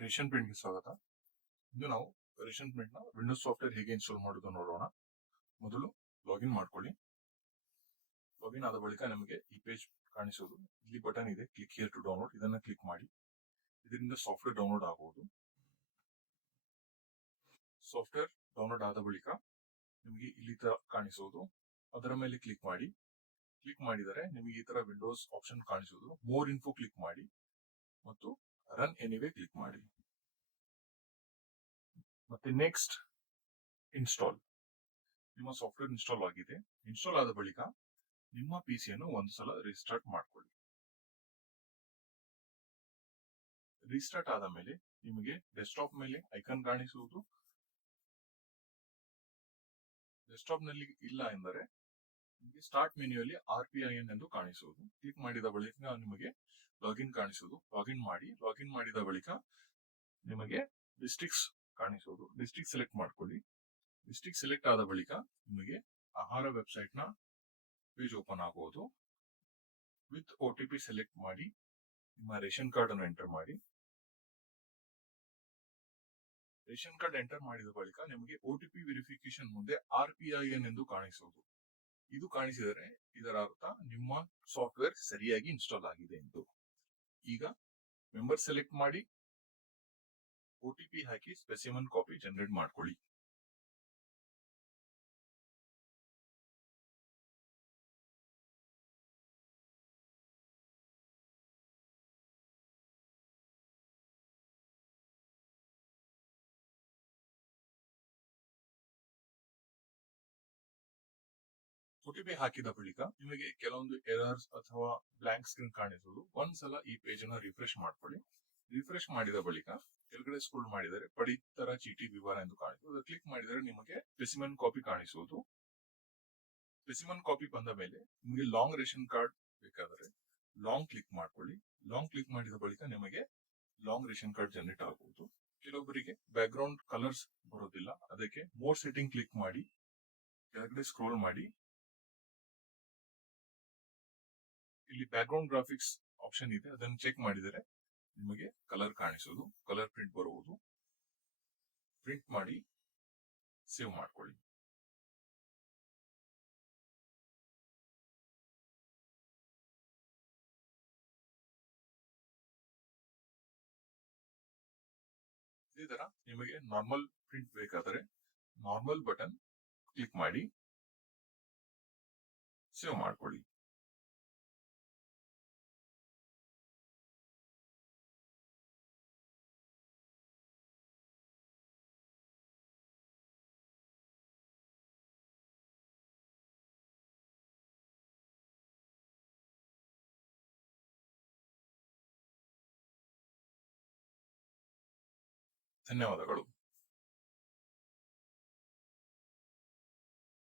Ration ಪ್ರಿಂಟ್ಗೆ ಸ್ವಾಗತ. ಇಂದು ನಾವು ration print ನ ವಿಂಡೋಸ್ ಸಾಫ್ಟ್ವೇರ್ ಹೇಗೆ ಇನ್ಸ್ಟಾಲ್ ಮಾಡೋದು ನೋಡೋಣ. ಮೊದಲು ಲಾಗಿನ್ ಮಾಡ್ಕೊಳ್ಳಿ. ಲಾಗಿನ್ ಆದ ಬಳಿಕ ನಿಮಗೆ ಈ ಪೇಜ್ ಕಾಣಿಸೋದು. ಇಲ್ಲಿ ಬಟನ್ ಇದೆ, ಕ್ಲಿಕ್ ಹಿಯರ್ ಟು ಡೌನ್ಲೋಡ್. ಇದನ್ನ ಕ್ಲಿಕ್ ಮಾಡಿ. ಇದರಿಂದ ಸಾಫ್ಟ್ವೇರ್ ಡೌನ್ಲೋಡ್ ಆಗುವುದು. ಸಾಫ್ಟ್ವೇರ್ ಡೌನ್ಲೋಡ್ ಆದ ಬಳಿಕ ನಿಮಗೆ ಇಲ್ಲಿ ತರ ಕಾಣಿಸೋದು. ಅದರ ಮೇಲೆ ಕ್ಲಿಕ್ ಮಾಡಿ. ಕ್ಲಿಕ್ ಮಾಡಿದರೆ ನಿಮಗೆ ಈ ತರ ವಿಂಡೋಸ್ ಆಪ್ಷನ್ ಕಾಣಿಸೋದು. ಮೋರ್ ಇನ್ಫೋ ಕ್ಲಿಕ್ ಮಾಡಿ ಮತ್ತು ರನ್ ಎನಿವೇ ಕ್ಲಿಕ್ ಮಾಡಿ. ಮತ್ತೆ ನೆಕ್ಸ್ಟ್ ಇನ್ಸ್ಟಾಲ್. ನಿಮ್ಮ ಸಾಫ್ಟ್ವೇರ್ ಇನ್ಸ್ಟಾಲ್ ಆಗಿದೆ. ಇನ್ಸ್ಟಾಲ್ ಆದ ಬಳಿಕ ನಿಮ್ಮ ಪಿಸಿಯನ್ನು ಒಂದು ಸಲ ರೀಸ್ಟಾರ್ಟ್ ಮಾಡ್ಕೊಳ್ಳಿ. ರೀಸ್ಟಾರ್ಟ್ ಆದ ಮೇಲೆ ನಿಮಗೆ ಡೆಸ್ಕ್ಟಾಪ್ ಮೇಲೆ ಐಕಾನ್ ಕಾಣಿಸುವುದು. ಡೆಸ್ಕ್ಟಾಪ್ ನಲ್ಲಿ ಇಲ್ಲ ಎಂದರೆ ನಿಮಗೆ ಸ್ಟಾರ್ಟ್ ಮೆನ್ಯುವಲ್ಲಿ RPIN ಎಂದು ಕಾಣಿಸುವುದು. ಕ್ಲಿಕ್ ಮಾಡಿದ ಬಳಿಕ ನಿಮಗೆ ಲಾಗಿನ್ ಕಾಣಿಸುವುದು. ಲಾಗಿನ್ ಮಾಡಿ. ಲಾಗಿನ್ ಮಾಡಿದ ಬಳಿಕ ನಿಮಗೆ ಡಿಸ್ಟ್ರಿಕ್ಟ್ಸ್ ಕಾಣಿಸುವುದು. ಡಿಸ್ಟ್ರಿಕ್ಟ್ ಸೆಲೆಕ್ಟ್ ಮಾಡ್ಕೊಳ್ಳಿ. ಡಿಸ್ಟ್ರಿಕ್ಟ್ ಸೆಲೆಕ್ಟ್ ಆದ ಬಳಿಕ ನಿಮಗೆ ಆಹಾರ ವೆಬ್ಸೈಟ್ ನ ಪೇಜ್ ಓಪನ್ ಆಗುವುದು. ವಿತ್ OTP ಸೆಲೆಕ್ಟ್ ಮಾಡಿ ನಿಮ್ಮ ರೇಷನ್ ಕಾರ್ಡ್ ಅನ್ನು ಎಂಟರ್ ಮಾಡಿ. ರೇಷನ್ ಕಾರ್ಡ್ ಎಂಟರ್ ಮಾಡಿದ ಬಳಿಕ ನಿಮಗೆ OTP ವೆರಿಫಿಕೇಶನ್ ಮುಂದೆ RPIN ಎಂದು ಕಾಣಿಸುವುದು. ಇದು ಕಾಣಿಸಿದರೆ ಇದರ ಅರ್ಥ ನಿಮ್ಮ ಸಾಫ್ಟ್ವೇರ್ ಸರಿಯಾಗಿ ಇನ್ಸ್ಟಾಲ್ ಆಗಿದೆ ಎಂದು. ಈಗ ಮೆಂಬರ್ ಸೆಲೆಕ್ಟ್ ಮಾಡಿ OTP ಹಾಕಿ ಸ್ಪೆಸಿಮನ್ ಕಾಪಿ ಜನರೇಟ್ ಮಾಡ್ಕೊಳ್ಳಿ. OTP ಹಾಕಿದ ಬಳಿಕ ನಿಮಗೆ ಕೆಲವೊಂದು ಎರರ್ಸ್ ಅಥವಾ ಬ್ಲಾಂಕ್ ಸ್ಕ್ರೀನ್ ಕಾಣಿಸುವುದು. ಒಂದ್ಸಲ ಈ ಪೇಜ್ ಅನ್ನು ರಿಫ್ರೆಶ್ ಮಾಡ್ಕೊಳ್ಳಿ. ರಿಫ್ರೆಶ್ ಮಾಡಿದ ಬಳಿಕ ಕೆಳಗಡೆ ಸ್ಕ್ರೋಲ್ ಮಾಡಿದರೆ ಪಡಿತರ ಚೀಟಿ ವಿವರ ಎಂದು ಕಾಣಿಸುವುದು. ಕ್ಲಿಕ್ ಮಾಡಿದರೆ ನಿಮಗೆ ಸ್ಪೆಸಿಮನ್ ಕಾಪಿ ಕಾಣಿಸುವುದು. ಸ್ಪೆಸಿಮನ್ ಕಾಪಿ ಬಂದ ಮೇಲೆ ನಿಮಗೆ ಲಾಂಗ್ ರೇಷನ್ ಕಾರ್ಡ್ ಬೇಕಾದರೆ ಲಾಂಗ್ ಕ್ಲಿಕ್ ಮಾಡ್ಕೊಳ್ಳಿ. ಲಾಂಗ್ ಕ್ಲಿಕ್ ಮಾಡಿದ ಬಳಿಕ ನಿಮಗೆ ಲಾಂಗ್ ರೇಷನ್ ಕಾರ್ಡ್ ಜನರೇಟ್ ಆಗುವುದು. ಕೆಲವೊಬ್ಬರಿಗೆ ಬ್ಯಾಕ್ ಗ್ರೌಂಡ್ ಕಲರ್ಸ್ ಬರೋದಿಲ್ಲ, ಅದಕ್ಕೆ ಮೋರ್ ಸೆಟ್ಟಿಂಗ್ ಕ್ಲಿಕ್ ಮಾಡಿ ಕೆಳಗಡೆ ಸ್ಕ್ರೋಲ್ ಮಾಡಿ. ಇಲ್ಲಿ ಬ್ಯಾಕ್ ಗ್ರೌಂಡ್ ಗ್ರಾಫಿಕ್ಸ್ ಆಪ್ಷನ್ ಇದೆ, ಅದನ್ನು ಚೆಕ್ ಮಾಡಿದರೆ ನಿಮಗೆ ಕಲರ್ ಕಾಣಿಸುವುದು. ಕಲರ್ ಪ್ರಿಂಟ್ ಬರುವುದು. ಪ್ರಿಂಟ್ ಮಾಡಿ ಸೇವ್ ಮಾಡ್ಕೊಳ್ಳಿ. ಇದೇ ತರ ನಿಮಗೆ ನಾರ್ಮಲ್ ಪ್ರಿಂಟ್ ಬೇಕಾದರೆ ನಾರ್ಮಲ್ ಬಟನ್ ಕ್ಲಿಕ್ ಮಾಡಿ ಸೇವ್ ಮಾಡ್ಕೊಳ್ಳಿ. ಧನ್ಯವಾದಗಳು.